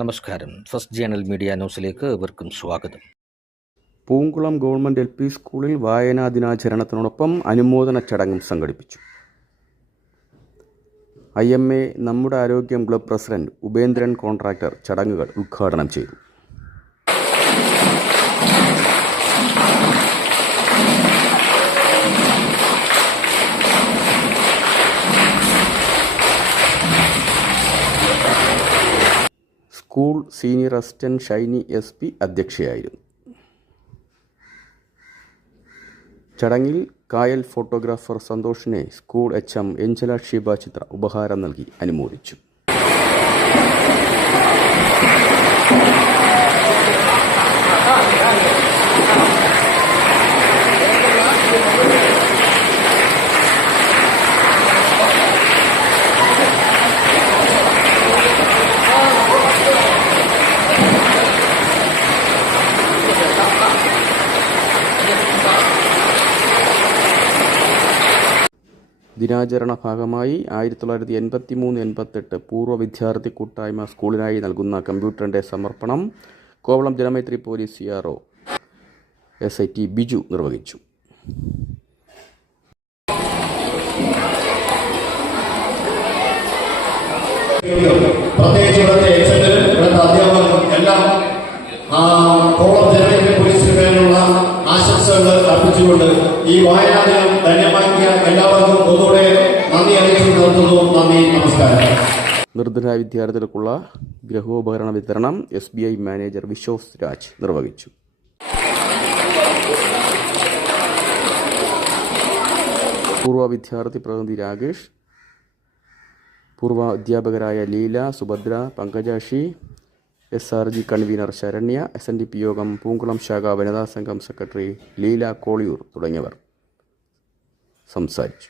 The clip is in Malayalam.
നമസ്കാരം. ഫസ്റ്റ് ജേണൽ മീഡിയ ന്യൂസിലേക്ക് ഏവർക്കും സ്വാഗതം. പൂങ്കുളം ഗവൺമെന്റ് എൽ പി സ്കൂളിൽ വായനാ ദിനാചരണത്തിനോടൊപ്പം അനുമോദന ചടങ്ങും സംഘടിപ്പിച്ചു. ഐ എം എ നമ്മുടെ ആരോഗ്യം ക്ലബ് പ്രസിഡന്റ് ഉപേന്ദ്രൻ കോൺട്രാക്ടർ ചടങ്ങുകൾ ഉദ്ഘാടനം ചെയ്തു. School senior assistant Shiny S P അധ്യക്ഷയായിരുന്നു. ചടങ്ങിൽ കായൽ photographer സന്തോഷിനെ school H M Angela Sheeba ചിത്ര ഉപഹാരം നൽകി അനുമോദിച്ചു. ദിനാചരണ ഭാഗമായി ആയിരത്തി തൊള്ളായിരത്തി എൺപത്തി മൂന്ന് എൺപത്തെട്ട് പൂർവ വിദ്യാർത്ഥി കൂട്ടായ്മ സ്കൂളിനായി നൽകുന്ന കമ്പ്യൂട്ടറിന്റെ സമർപ്പണം Kovalam Janamaithri police C R O S I T Biju നിർവഹിച്ചു. പ്രത്യേകിച്ച് എല്ലാം ആശംസകൾ അർപ്പിച്ചുകൊണ്ട് ഈ വായനാ ദിനം ധന്യമാക്കിയ അറിയിച്ചു നിർത്തുന്നു നമസ്കാരം. നിർദ്ധരായ വിദ്യാർത്ഥികൾക്കുള്ള ഗൃഹോപകരണ വിതരണം S B I manager Viswas Raj നിർവഹിച്ചു. പൂർവ വിദ്യാർത്ഥി പ്രതിനിധി രാകേഷ് പൂർവ അധ്യാപകരായ Leela Subhadra Pankajakshi S R G convener Saranya S N D P യോഗം പൂങ്കുളം ശാഖ വനിതാ സംഘം സെക്രട്ടറി ലീല കോളിയൂർ തുടങ്ങിയവർ സംസാരിച്ചു.